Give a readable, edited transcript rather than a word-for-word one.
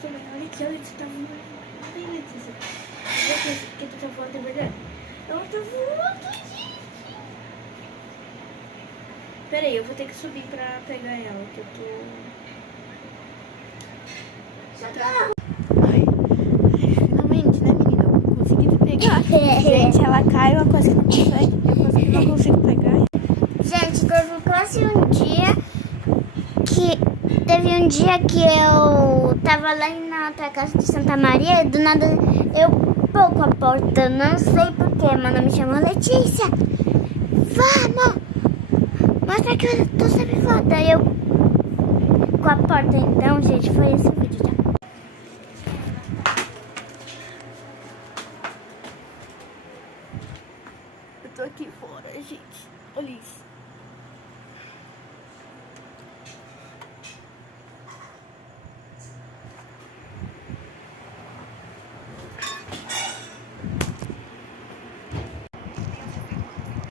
também. Olha que você tá voando. Bem, Letícia. Que tu tá voando, é verdade? Eu tô voando, gente. Pera aí, eu vou ter que subir pra pegar ela, que eu tô... Já tá. Ai, finalmente, né, menina? Eu consegui te pegar. Gente, ela cai uma coisa que não consegue. Eu não consigo pegar. Gente, teve um dia que eu tava lá na outra casa de Santa Maria e do nada eu pouco a porta, não sei porquê, mano, me chamou Letícia. Vamos! Mostra que eu tô sempre foda. Eu com a porta, então, gente, foi esse